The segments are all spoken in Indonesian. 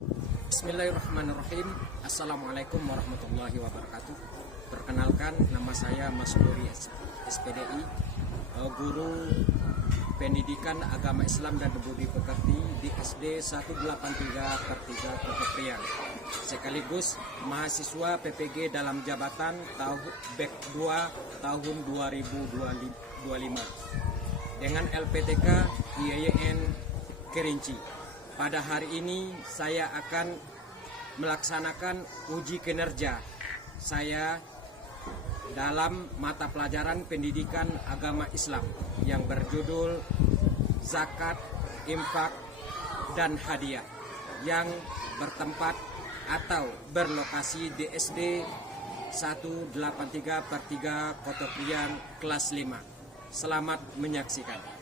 Bismillahirrahmanirrahim. Assalamualaikum warahmatullahi wabarakatuh. Perkenalkan, nama saya Mas Nuri SPDI, guru pendidikan agama Islam dan budi pekerti di SD 183/3 Kota Priang, sekaligus mahasiswa PPG dalam jabatan BEK 2 tahun 2025 dengan LPTK IAIN Kerinci. Pada hari ini saya akan melaksanakan uji kinerja saya dalam mata pelajaran pendidikan agama Islam yang berjudul Zakat, Infak, dan Hadiah yang bertempat atau berlokasi di SD 183/3 Kota Priang kelas 5. Selamat menyaksikan.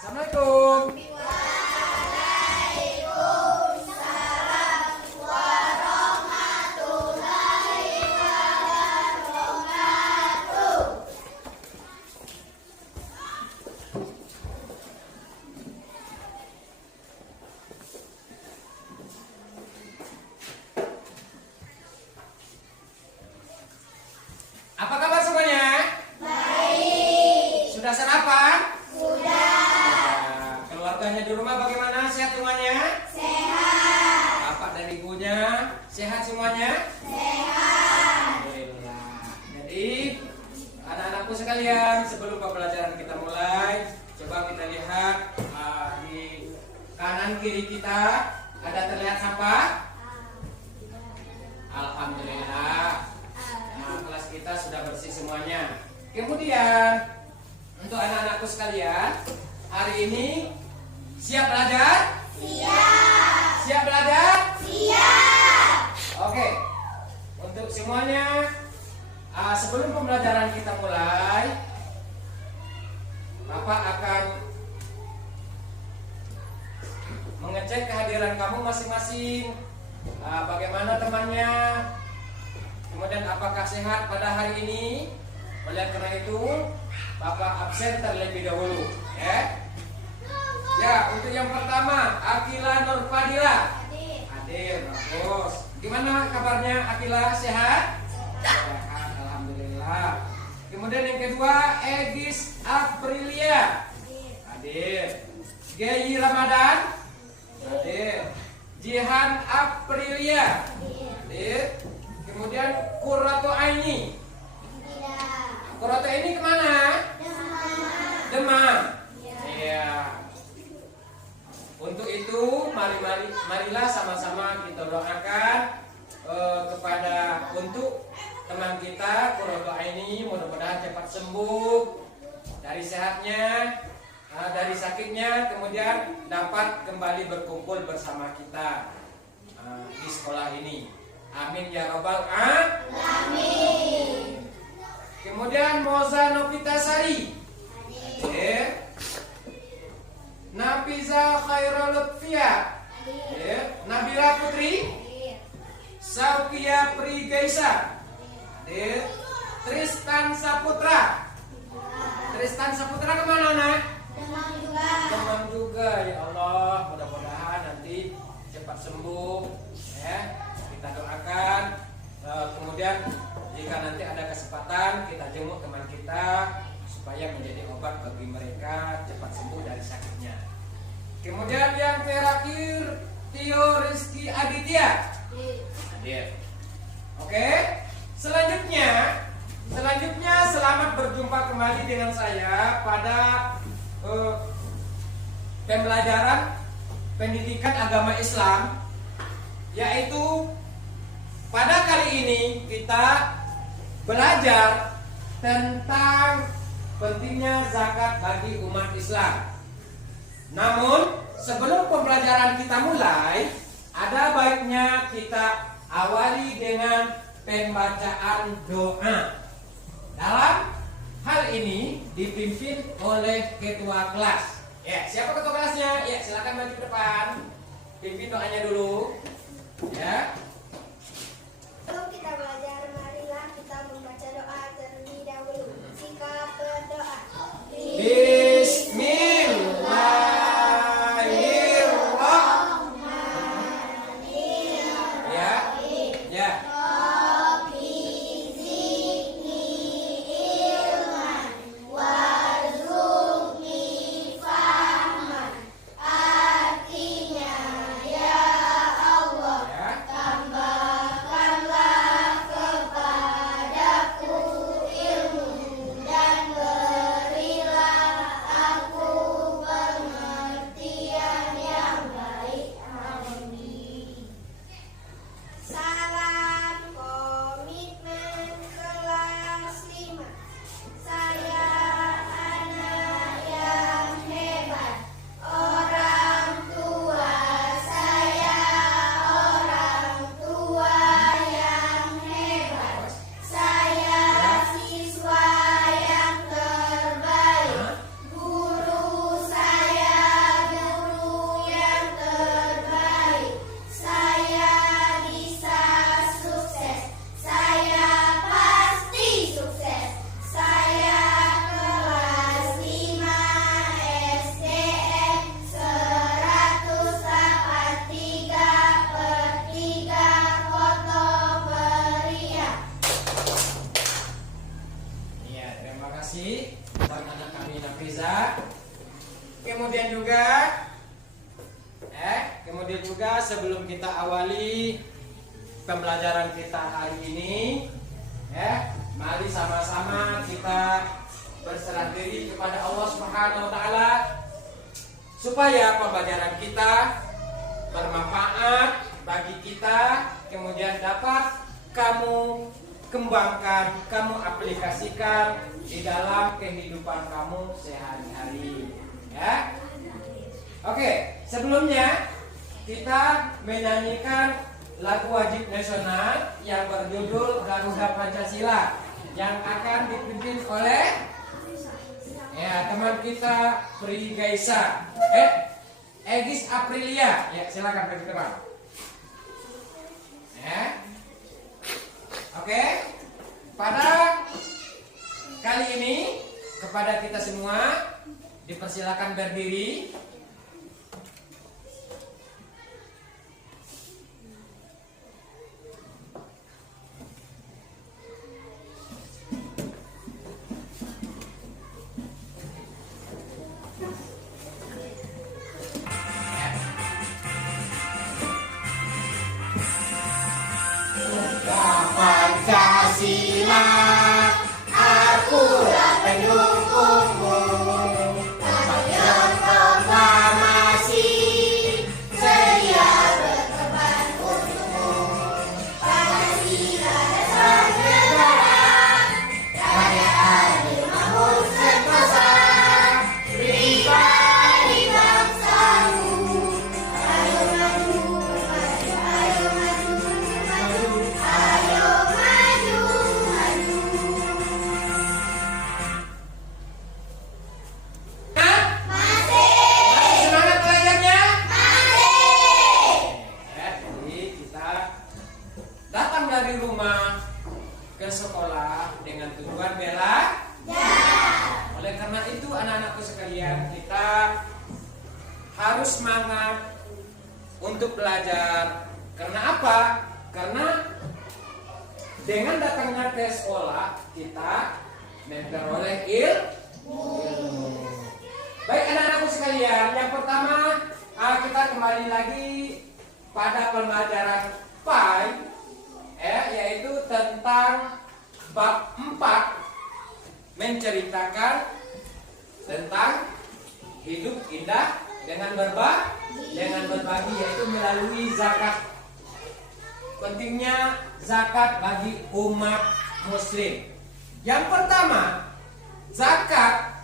Assalamualaikum. Apa kabar semuanya? Baik. Sudah sarapan? Keluarganya di rumah bagaimana? Sehat semuanya? Sehat. Bapak dan ibunya sehat semuanya? Sehat. Alhamdulillah. Jadi anak-anakku sekalian, sebelum pembelajaran kita mulai, coba kita lihat di kanan kiri kita ada terlihat sampah? Alhamdulillah. Nah, kelas kita sudah bersih semuanya. Kemudian untuk anak-anakku sekalian, hari ini siap belajar? Siap. Siap belajar? Siap. Oke. Untuk semuanya, sebelum pembelajaran kita mulai, Bapak akan mengecek kehadiran kamu masing-masing. Bagaimana temannya? Kemudian apakah sehat pada hari ini? Oleh karena itu, Bapak absen terlebih dahulu, ya. Ya, untuk yang pertama, Akila Nurfadila. Hadir, bagus. Gimana kabarnya Akila? Sehat? Sehat, alhamdulillah. Kemudian yang kedua, Egis Aprilia. Hadir. Geyi Ramadan. Hadir. Jihan Aprilia. Hadir. Kemudian Qurratu Aini. Qurratu Aini kemana? Demam. Iya. Untuk itu, marilah sama-sama kita doakan untuk teman kita Qurratu Aini, mudah-mudahan cepat sembuh dari sehatnya, dari sakitnya, kemudian dapat kembali berkumpul bersama kita di sekolah ini. Amin ya rabbal alamin. Kemudian Moza Novitasari. Nafiza Khairul Lutfia. Nabila Putri. Saukia Prigaisa. Tristan Saputra. Tristan Saputra kemana, nak? Demam juga. Ya Allah, mudah-mudahan nanti cepat sembuh, ya. Kita doakan. Kemudian jika nanti ada kesempatan, kita jenguk teman kita supaya menjadi obat bagi mereka cepat sembuh dari sakitnya. Kemudian yang terakhir, Tio Rizky Aditya. Hadir. Oke. Selanjutnya selamat berjumpa kembali dengan saya pada pembelajaran pendidikan agama Islam, yaitu pada kali ini kita belajar tentang pentingnya zakat bagi umat Islam. Namun sebelum pembelajaran kita mulai, ada baiknya kita awali dengan pembacaan doa. Dalam hal ini dipimpin oleh ketua kelas. Ya, siapa ketua kelasnya? Ya, silakan maju ke depan. Pimpin doanya dulu. Ya. Sebelum kita belajar, marilah kita membaca doa terlebih dahulu. Sikap berdoa. Bismillahirrahmanirrahim. Ya. Ya. Salam komitmen kelas 5. Saya anak yang hebat. Orang tua saya orang tua yang hebat. Saya siswa yang terbaik. Guru saya guru yang terbaik. Saya bisa sukses. Saya pasti sukses. Saya kelas 5 SDN 183/3 foto meriah. Iya, terima kasih buat anak kami Nafiza. Kemudian juga sebelum kita awali pembelajaran kita hari ini, mari sama-sama kita berserah diri kepada Allah Subhanahu wa taala supaya pembelajaran kita bermanfaat bagi kita, kemudian dapat kamu kembangkan, kamu aplikasikan di dalam kehidupan kamu sehari-hari. Ya. Oke, sebelumnya kita menyanyikan lagu wajib nasional yang berjudul Garuda Pancasila yang akan dipimpin oleh teman kita Pri Gaisa, Egis Aprilia. Ya, silakan pergi ke depan. Oke, pada kali ini kepada kita semua dipersilakan berdiri. Pancasila, akulah pendukungmu. Kampanye proklamasi, sedia berkorban untukmu. Pancasila dasar negara, rakyat adil makmur sentosa. Pribadi bangsamu, ayo maju, maju, ayo maju, maju, ayo maju, maju. Masih semangat belajarnya? Masih. Jadi kita datang dari rumah ke sekolah dengan tujuan belajar. Oleh karena itu anak-anakku sekalian, kita harus semangat untuk belajar. Karena apa? Karena dengan datangnya ke sekolah kita memperoleh ilmu. Baik anak-anakku sekalian, yang pertama kita kembali lagi pada pembelajaran PAI, yaitu tentang bab 4, menceritakan tentang hidup indah dengan berbagi, yaitu melalui zakat. Pentingnya zakat bagi umat muslim. Yang pertama, zakat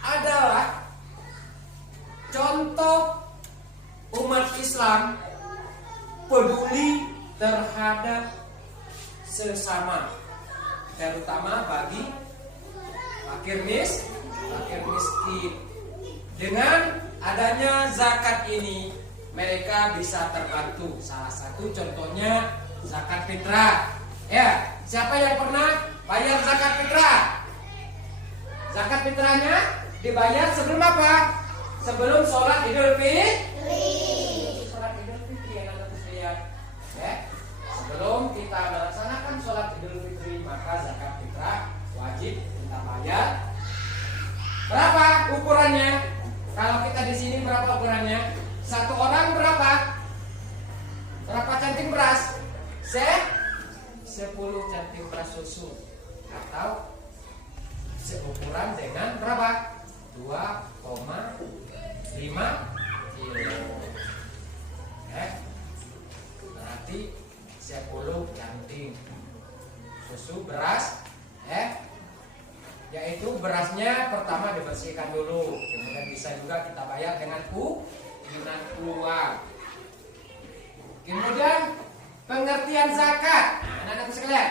adalah contoh umat Islam peduli terhadap sesama, terutama bagi fakir miskin. Dengan adanya zakat ini mereka bisa terbantu. Salah satu contohnya zakat fitrah. Ya, siapa yang pernah bayar zakat fitrah? Zakat fitrahnya dibayar sebelum apa? Sebelum sholat Idul Fitri. Sholat Idul Fitri yang anak saya. Ya, sebelum kita melaksanakan sholat Idul Fitri maka zakat fitrah wajib kita bayar. Berapa ukurannya? Kalau kita di sini berapa ukurannya? Satu orang berapa? Berapa canting beras? 10 canting beras susu atau seukuran dengan berapa? 2,5 kilo. Berarti 10 canting susu beras, yaitu berasnya pertama dibersihkan dulu, kemudian bisa juga kita bayar dengan uang. Kemudian pengertian zakat. Anak-anak sekalian,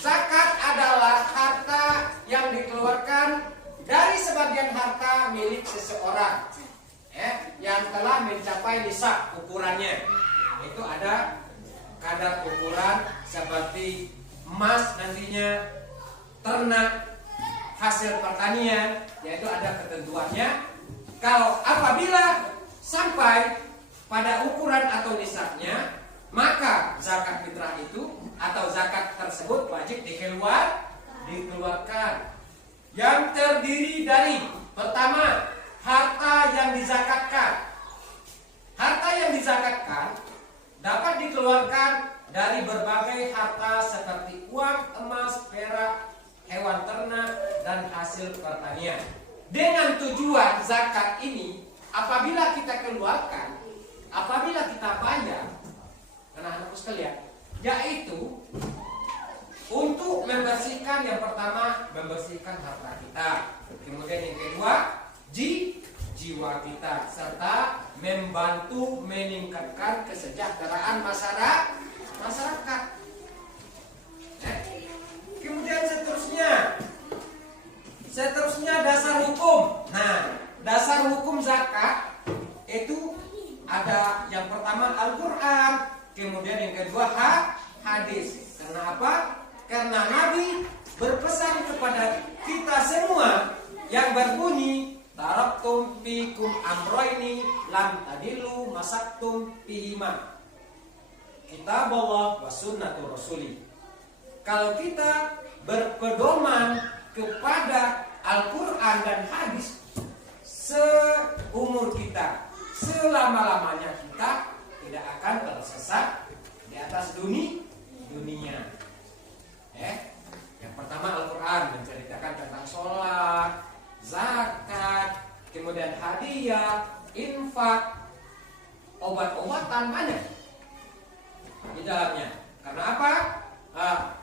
zakat adalah harta yang dikeluarkan dari sebagian harta milik seseorang, yang telah mencapai nisab ukurannya. Itu ada kadar ukuran seperti emas nantinya, ternak, hasil pertanian, yaitu ada ketentuannya. Kalau apabila sampai pada ukuran atau nisabnya, maka zakat fitrah itu atau zakat tersebut wajib dikeluarkan. Yang terdiri dari pertama, harta yang dizakatkan. Harta yang dizakatkan dapat dikeluarkan dari berbagai harta seperti uang, emas, perak, hewan ternak, dan hasil pertanian. Dengan tujuan zakat ini apabila kita keluarkan, apabila kita bayar, anak-anakku sekalian, yaitu untuk membersihkan, yang pertama membersihkan harta kita, kemudian yang kedua jiwa kita, serta membantu meningkatkan kesejahteraan masyarakat. Kemudian seterusnya dasar hukum. Nah, dasar hukum zakat itu ada yang pertama Al-Quran, kemudian yang kedua hadis. Karena apa? Karena Nabi berpesan kepada kita semua yang berbunyi, taraktum fikum amroini lam tadillu masaktum fihima, kitabullah wa sunnatur rasuli. Kalau kita berpedoman kepada Al-Quran dan hadis seumur kita, selama-lamanya kita tidak akan tersesat di atas dunia. Yang pertama Al-Quran menceritakan tentang sholat, zakat, kemudian hadiah, infak, obat-obatan banyak di dalamnya. Karena apa?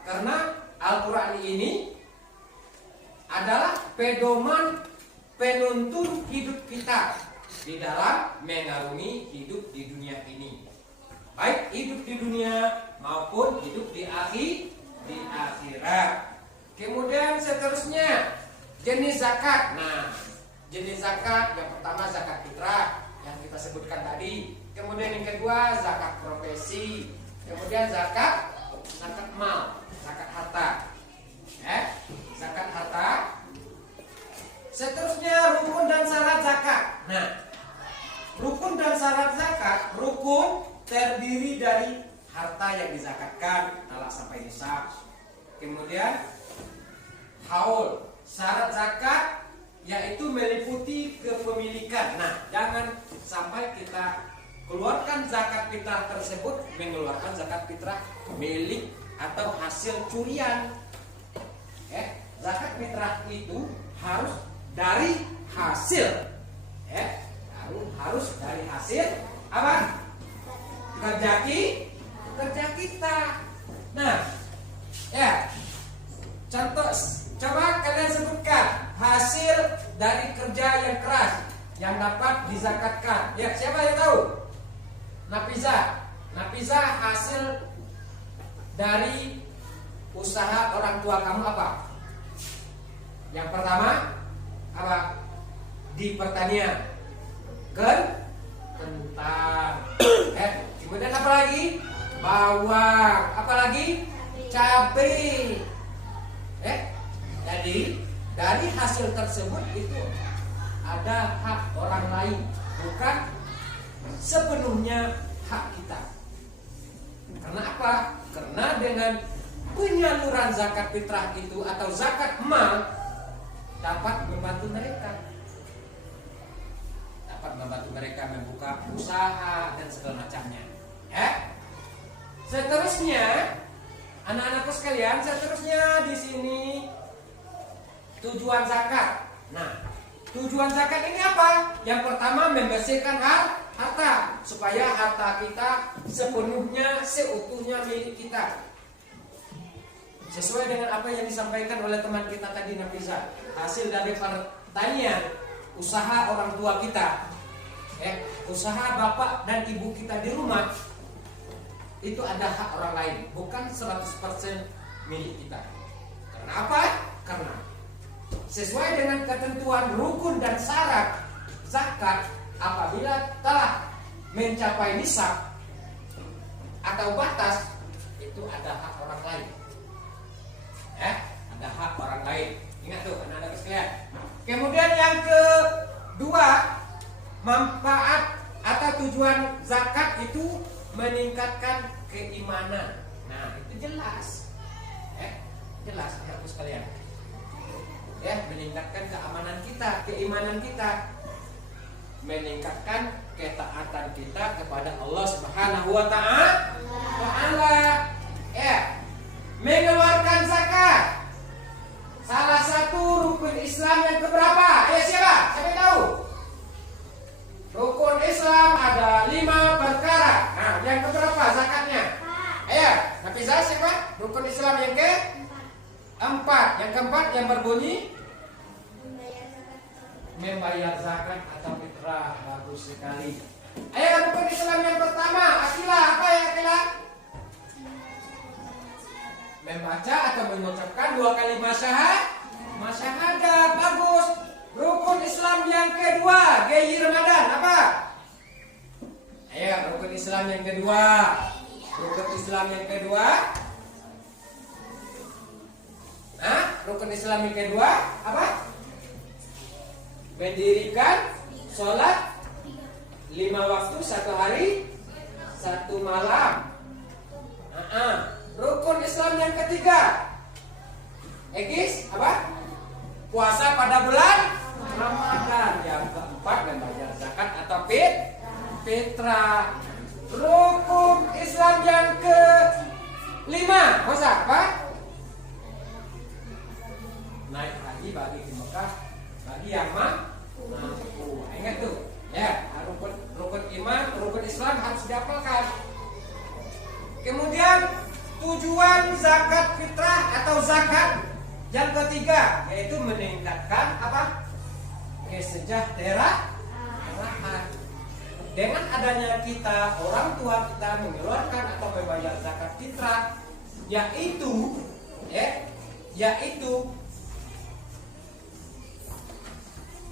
Karena Al-Quran ini adalah pedoman penuntun hidup kita di dalam mengarungi hidup di dunia ini, baik hidup di dunia maupun hidup di akhirat. Kemudian seterusnya jenis zakat. Nah, jenis zakat yang pertama zakat fitrah yang kita sebutkan tadi. Kemudian yang kedua zakat profesi. Kemudian zakat mal, zakat harta. Zakat harta. Seterusnya rukun dan syarat zakat. Nah, rukun dan syarat zakat, rukun terdiri dari harta yang dizakatkan telah sampai nisab. Kemudian haul, syarat zakat yaitu meliputi kepemilikan. Nah, jangan sampai kita keluarkan zakat fitrah tersebut mengeluarkan zakat fitrah milik atau hasil curian. Zakat fitrah itu harus dari hasil, harus dari hasil apa? Kerja kita. Nah, dari kerja yang keras yang dapat dizakatkan. Ya, siapa yang tahu? Nafiza hasil dari usaha orang tua kamu apa? Yang pertama apa? Di pertanian. Kentang. Kemudian apa lagi? Bawang. Apa lagi? Cabai. Jadi dari hasil tersebut itu ada hak orang lain, bukan sepenuhnya hak kita. Karena apa? Karena dengan penyaluran zakat fitrah itu atau zakat mal dapat membantu mereka membuka usaha dan segala macamnya. Seterusnya, anak-anakku sekalian, di sini tujuan zakat. Nah, tujuan zakat ini apa? Yang pertama membersihkan harta supaya harta kita sepenuhnya, seutuhnya milik kita. Sesuai dengan apa yang disampaikan oleh teman kita tadi, Nafiza, hasil dari pertanian, usaha orang tua kita, usaha bapak dan ibu kita di rumah, itu ada hak orang lain, bukan 100% milik kita. Karena apa? Karena sesuai dengan ketentuan rukun dan syarat zakat, apabila telah mencapai nisab atau batas, itu ada hak orang lain. Ada hak orang lain. Ingat tuh, anak-anak sekalian. Kemudian yang kedua, manfaat atau tujuan zakat itu meningkatkan keimanan. Nah, itu jelas. Jelas anak-anak sekalian. Meningkatkan keamanan kita, keimanan kita, meningkatkan ketaatan kita kepada Allah Subhanahu wa Ta'ala. Mengeluarkan zakat, salah satu rukun Islam yang keberapa? Siapa? Siapa yang tahu? Rukun Islam ada 5 perkara. Nah, yang keberapa zakatnya? Nafiza, siapa? Rukun Islam yang keempat. Yang keempat yang berbunyi membayar zakat atau fitrah. Bagus sekali. Rukun Islam yang pertama, Akilah, apa ya Akilah? Membaca atau mengucapkan 2 kalimat syahadat. Bagus. Rukun Islam yang kedua, Gey Ramadan, apa? Rukun Islam yang kedua. Rukun Islam yang kedua. Rukun Islam yang kedua apa? Mendirikan sholat 5 waktu 1 hari 1 malam. Rukun Islam yang ketiga, apa? Puasa pada bulan Ramadan. Yang keempat, membayar zakat atau fitrah. Rukun Islam yang kelima, apa? Naik haji bagi di Mekah bagi yang mampu. Ingat tuh, rukun iman, rukun Islam harus dihafalkan. Kemudian tujuan zakat fitrah atau zakat yang ketiga, yaitu meningkatkan apa? Kesejahteraan. Dengan adanya kita, orang tua kita mengeluarkan atau membayar zakat fitrah, yaitu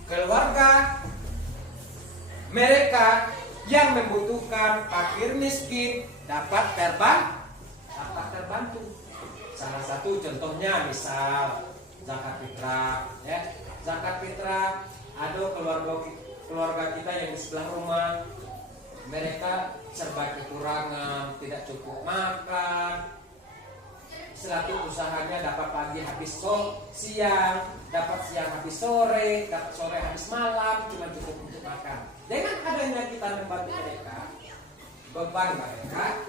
keluarga mereka yang membutuhkan, fakir miskin dapat terbantu. Salah satu contohnya misal zakat fitrah, zakat fitrah, ada keluarga kita yang di sebelah rumah, mereka serba kekurangan, tidak cukup makan. Selaku usahanya dapat pagi habis siang, dapat siang habis sore, dapat sore habis malam, cuma cukup untuk makan. Dengan adanya kita membantu mereka, beban mereka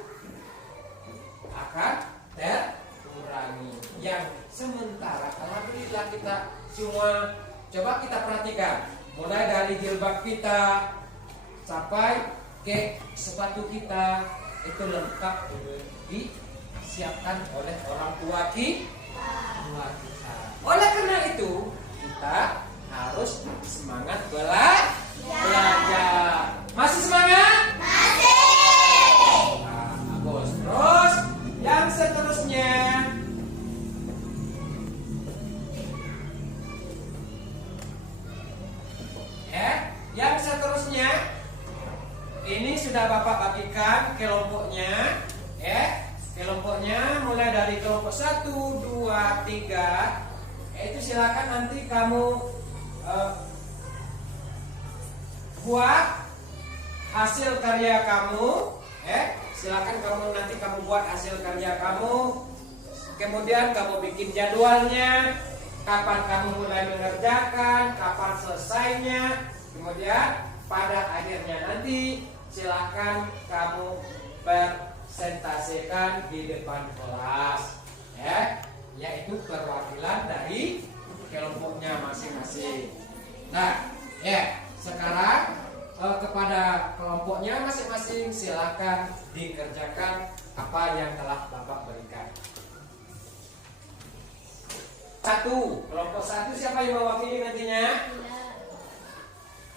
akan terkurangi. Yang sementara, alhamdulillah kita semua, coba kita perhatikan, mulai dari jilbab kita sampai ke sepatu kita, itu lengkap disiapkan oleh orang tua kita. Oleh karena itu, kita harus semangat belajar. Masih semangat? Masih. Nah, bagus. Terus yang seterusnya. Yang seterusnya ini sudah Bapak bagikan kelompoknya, kelompoknya mulai dari kelompok 1, 2, 3. Itu silakan nanti kamu buat hasil karya kamu, silakan nanti kamu buat hasil karya kamu. Kemudian kamu bikin jadwalnya, kapan kamu mulai mengerjakan, kapan selesainya. Kemudian pada akhirnya nanti silakan kamu presentasikan di depan kelas, yaitu perwakilan dari kelompoknya masing-masing. Nah, sekarang kepada kelompoknya masing-masing silakan dikerjakan apa yang telah Bapak berikan. Kelompok 1 siapa yang mewakili nantinya?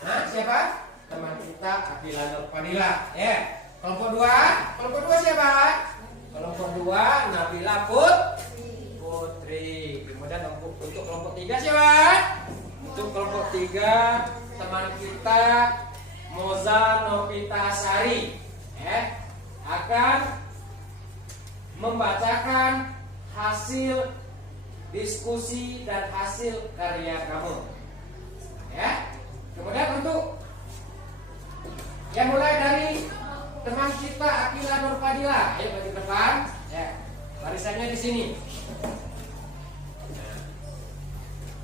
Siapa? Teman kita Abila Nurfadila. Kelompok 2 siapa? Kelompok 2 Nabila Putri. Kemudian untuk kelompok 3 siapa? Untuk kelompok 3 teman kita Moza Novitasari akan membacakan hasil diskusi dan hasil karya kamu. Kemudian untuk yang mulai dari teman kita Akila Nurfadila, ayo bagi depan, barisannya di sini.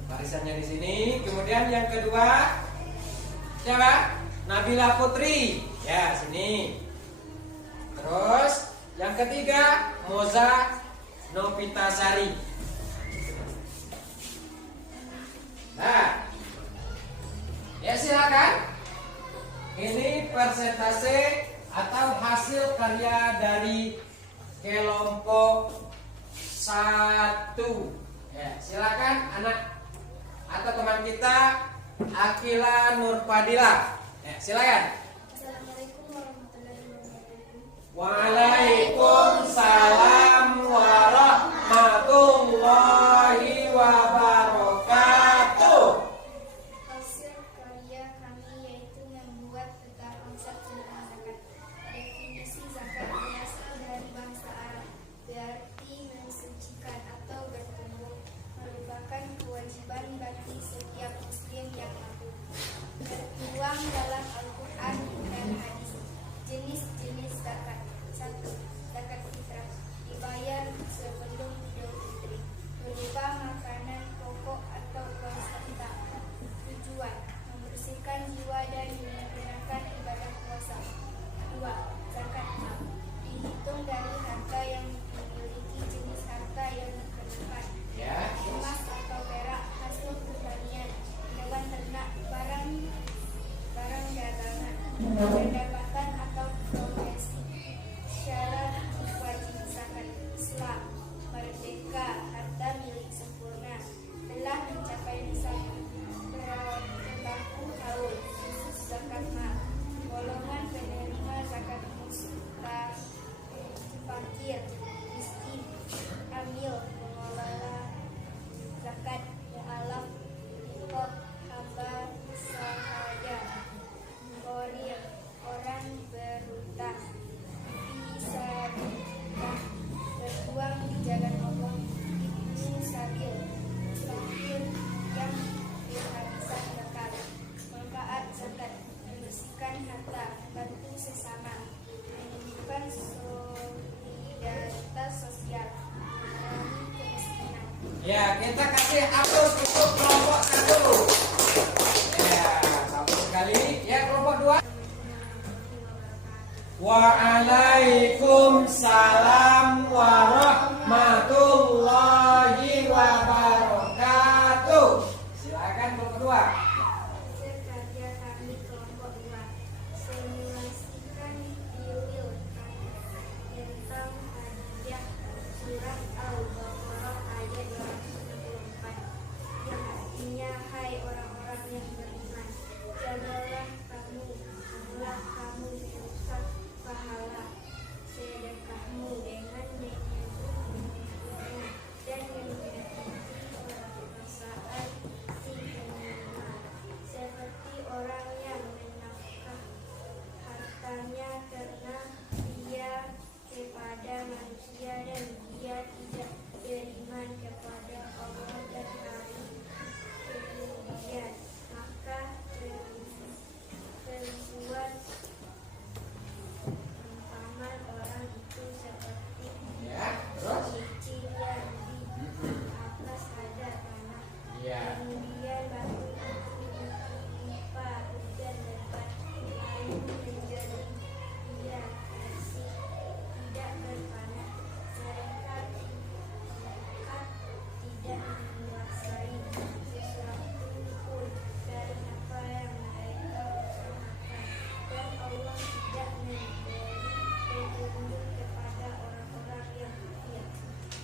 Barisannya di sini. Kemudian yang kedua siapa? Nabila Putri, sini. Terus yang ketiga Moza Novitasari. Nah, silakan. Ini persentase atau hasil karya dari kelompok 1. Silakan anak atau teman kita Akila Nurfadila. Silakan. Assalamualaikum warahmatullahi wabarakatuh. Waalaikumsalam warahmatullahi wabarakatuh. Hasil karya kami yaitu membuat peta konsep tentang zakat. Definisi zakat berasal dari bahasa Arab, berarti mensucikan atau bertumbuh, merupakan kewajiban bagi setiap muslim yang mampu. Tertuang dalam Al-Quran dan hadis. Jenis-jenis zakat. 1. Zakat fitrah, dibayar sebelum Idul Fitri, berupa makanan pokok atau uang serta. Tujuan, membersihkan jiwa dan menyempurnakan ibadah puasa. 2. Zakat mal, dihitung dari harta yang dimiliki, jenis harta yang dikenakan. Emas atau perak, hasil pertanian, hewan ternak, barang dagangan, pendapatan atau profesi. Syarat wajib zakat: Islam, merdeka, harta milik sempurna, telah mencapai nisab, berlaku haul, khusus zakat mal, golongan penerima zakat fakir, miskin, amil, pengelola zakat, mu'alaf, nikot, hamba sahaya, korir, orang berhutang, fisabilillah, berjuang di jalan Allah, ibnu sabil, musafir yang kehabisan bekal. Manfaat zakat: membersihkan harta, membantu sesama, menunjukkan solidaritas sosial, mengurangi kemiskinan. Kita kasih aplaus untuk kelompok 1. Bagus sekali. Kelompok 2. Waalaikumsalam warahmatullahi wabarakatuh. Silakan kelompok 2. Hasil karya kami kelompok 2, simulasikan tiwil tentang hadiah surat Al-Baqarah ayat 264 yang artinya, hai orang-orang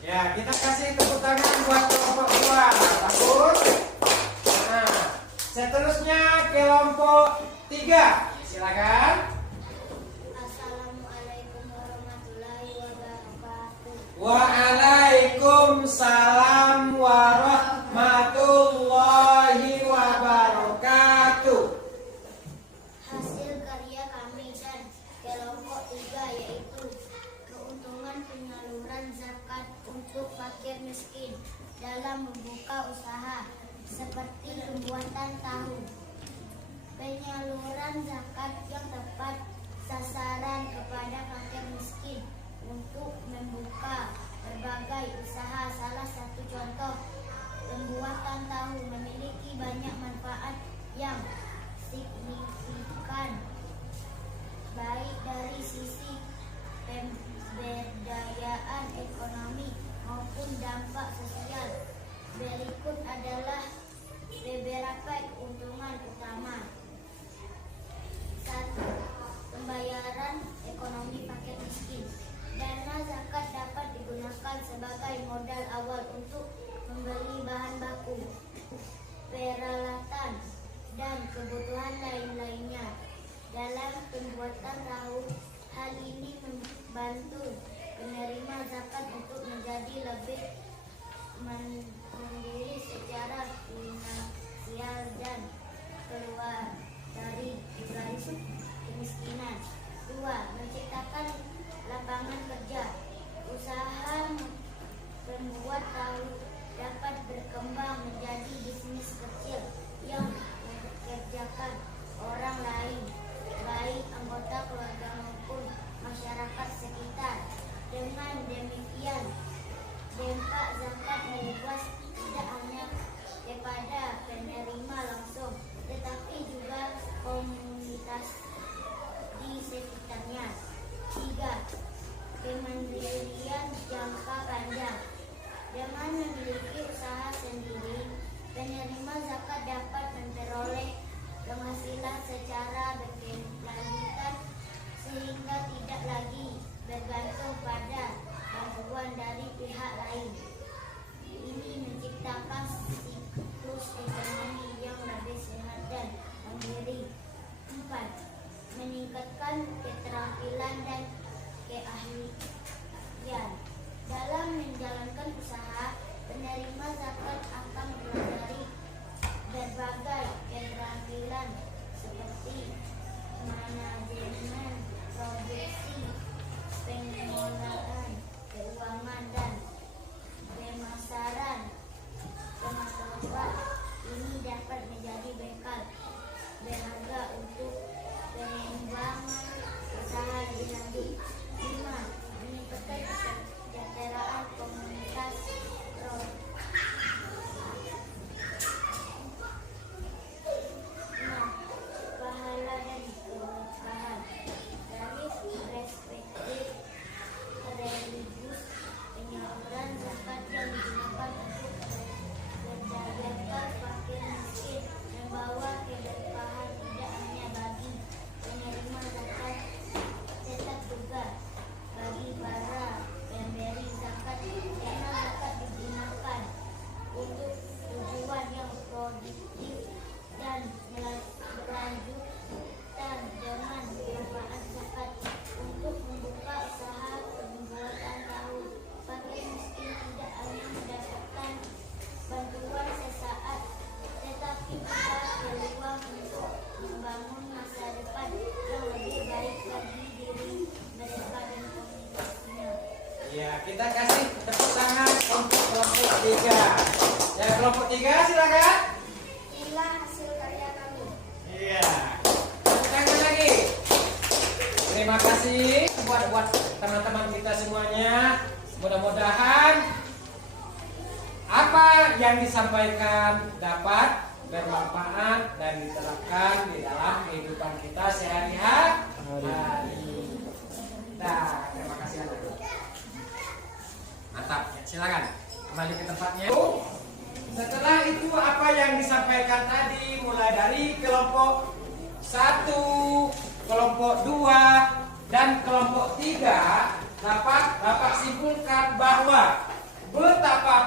Ya, kita kasih tepuk tangan buat kelompok 2. Bagus. Nah, seterusnya kelompok 3. Silakan. Assalamualaikum warahmatullahi wabarakatuh. Waalaikumsalam warahmatullahi wabarakatuh. Hasil karya kami dan kelompok 3 yaitu keuntungan penyaluran zakat untuk fakir miskin dalam membuka usaha seperti pembuatan tahu. Penyaluran zakat yang tepat sasaran kepada fakir miskin untuk membuka berbagai usaha. Salah satu contoh, pembuatan tahu memiliki banyak manfaat yang signifikan baik dari sisi pemberdayaan ekonomi maupun dampak sosial. Berikut adalah beberapa keuntungan utama. 1. Pembayaran ekonomi fakir miskin. Dana zakat dapat digunakan sebagai modal awal untuk membeli bahan baku, peralatan, dan kebutuhan lain-lainnya dalam pembuatan tahu. Hal ini membantu penerima zakat untuk menjadi lebih mandiri secara finansial dan keluar dari garis kemiskinan. 2. Menciptakan lapangan kerja. Usaha pembuat tahu dapat berkembang menjadi bisnis kecil yang mempekerjakan orang lain, baik anggota keluarga maupun masyarakat sekitar. Dengan demikian, dampak zakat meluas tidak hanya kepada penerima langsung, tetapi juga komunitas di sekitarnya. 3. Kemandirian jangka panjang. Dengan memiliki usaha sendiri, penerima zakat dapat memperoleh penghasilan secara berkelanjutan sehingga tidak lagi bergantung pada bantuan dari pihak lain. Ini menciptakan siklus ekonomi yang lebih sehat dan mandiri. 4. Meningkatkan keterampilan dan keahlian. Dalam menjalankan usaha, penerima zakat akan mempelajari berbagai keterampilan seperti manajemen, produksi, pengelolaan, keuangan, dan pemasaran. Pemasaran ini dapat menjadi bekal berharga untuk pengembangan usaha lebih lanjut. 5. Meningkatkan kesejahteraan komunitas. Pahala dan keberkahan. Dari perspektif religius, penyaluran zakat yang digunakan untuk berdayakan fakir miskin membawa keberkahan tidak hanya bagi penerima zakat, tetap juga bagi para pemberi zakat, karena zakat digunakan untuk tujuan yang produktif dan berlanjutan. Dengan manfaat zakat untuk membuka usaha pembuatan tahu, fakir miskin tidak hanya mendapatkan bantuan sesaat, tetapi juga peluang untuk membangun masa depan yang lebih baik bagi diri mereka dan komunitasnya. Ya, kita kasih tepuk tangan untuk kelompok 3. Ya, kelompok 3 silakan. Inilah hasil karya kami. Iya. Tepuk tangan lagi. Terima kasih buat teman-teman kita semuanya. Mudah-mudahan apa yang disampaikan dapat bermanfaat dan diterapkan di dalam kehidupan kita sehari-hari. Nah, terima kasih anak. Mantap, ya, silakan kembali ke tempatnya. Setelah itu apa yang disampaikan tadi mulai dari kelompok 1, kelompok 2, dan kelompok 3 dapat simpulkan bahwa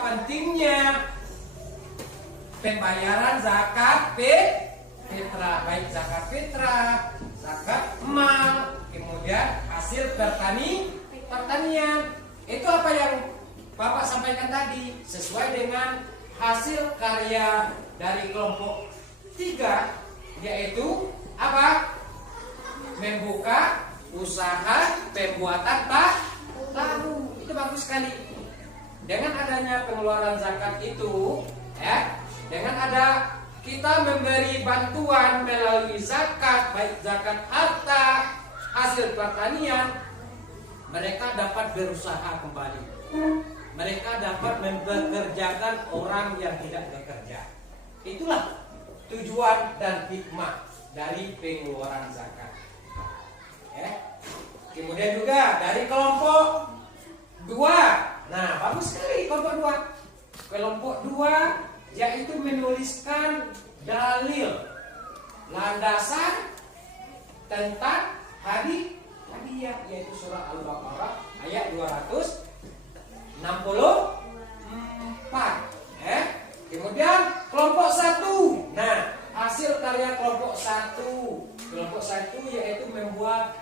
pentingnya pembayaran zakat fitrah, baik zakat fitrah, zakat mal, kemudian hasil pertanian. Itu apa yang Bapak sampaikan tadi, sesuai dengan hasil karya dari kelompok 3, yaitu apa? Membuka usaha pembuatan tahu. Itu bagus sekali. Dengan adanya pengeluaran zakat itu, dengan ada kita memberi bantuan melalui zakat, baik zakat harta, hasil pertanian, mereka dapat berusaha kembali. Mereka dapat mempekerjakan orang yang tidak bekerja. Itulah tujuan dan hikmah dari pengeluaran zakat. Kemudian juga dari kelompok 2. Nah, bagus sekali kelompok 2. Kelompok 2 yaitu menuliskan dalil landasan tentang hadiah, yaitu surah Al-Baqarah ayat 264. Kemudian kelompok 1. Nah, hasil karya kelompok 1. Kelompok 1 yaitu membuat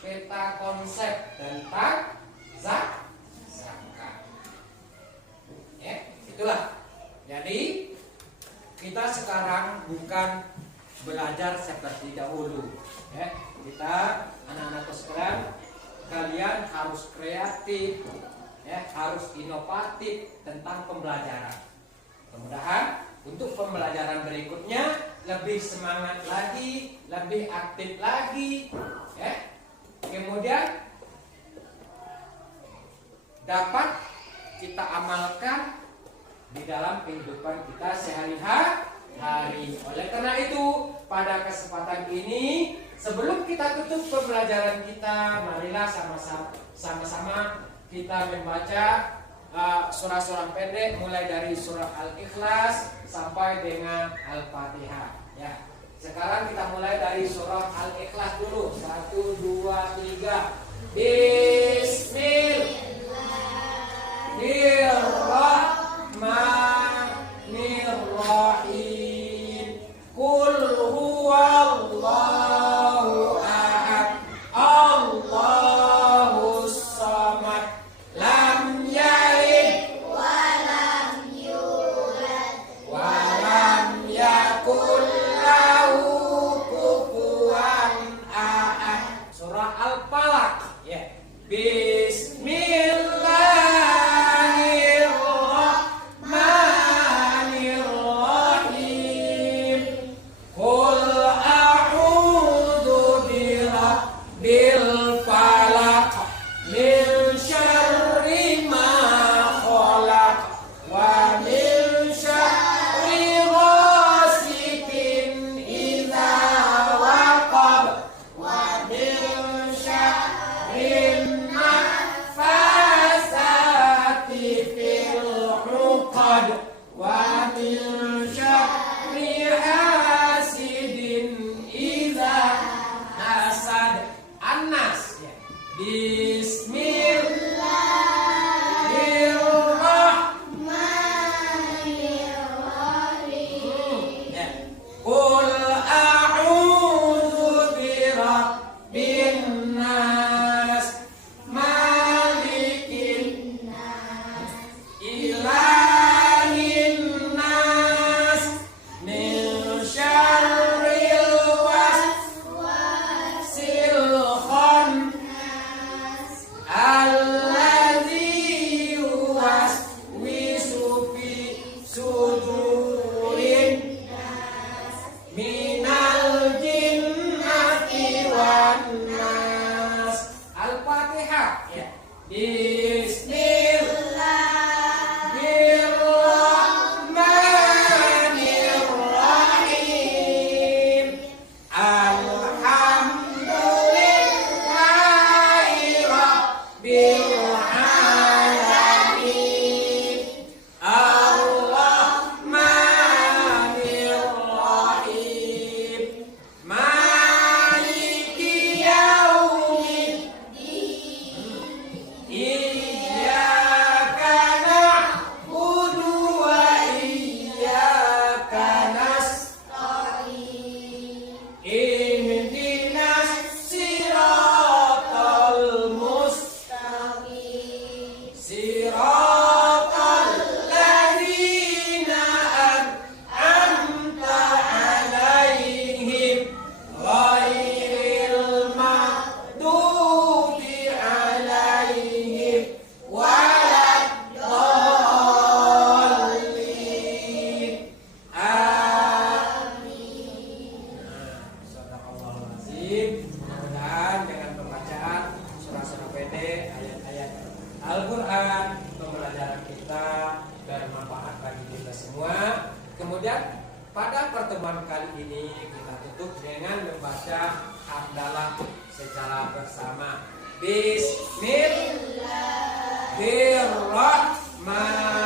peta konsep tentang zakat. Itulah. Jadi kita sekarang bukan belajar seperti dahulu. Kita anak-anak sekalian, kalian harus kreatif, harus inovatif tentang pembelajaran. Mudah-mudahan untuk pembelajaran berikutnya lebih semangat lagi, lebih aktif lagi, kemudian dapat kita amalkan di dalam kehidupan kita sehari-hari. Oleh karena itu, pada kesempatan ini, sebelum kita tutup pembelajaran kita, marilah sama-sama kita membaca surah-surah pendek, mulai dari surah Al-Ikhlas sampai dengan Al-Fatihah. Ya. Sekarang kita mulai dari surah Al-Ikhlas dulu. 1, 2, 3. Bismillahirrahmanirrahim. Qul huwallahu ahad, Allahus samad, lam yalid walam yulad walam yakul lahu kufuwan ahad. Surah Al-Falaq. Bismillahirrahmanirrahim. Qul a'udzu birabbil falaq min syarri ma khalaq wa min syarri ghasikin idza waqab wa min syarri nafasati fil 'uqad wa min syarri hasidin idza hasad. An-Nas. Bismillahirrahmanirrahim. Qul a'udzu birabbin nas, malikin nas, ilahin nas, min syarril waswasil khannas, alladzi yuwaswisu fi sudurin minal jinnati wan nas. Al-Fatihah. Bismillahirrahmanirrahim. Alhamdulillahi rabbil alamin. Ar-Rahmanirrahim. Maliki yaumiddin. semua. Kemudian pada pertemuan kali ini kita tutup dengan membaca hamdalah secara bersama. Bismillahirrahmanirrahim.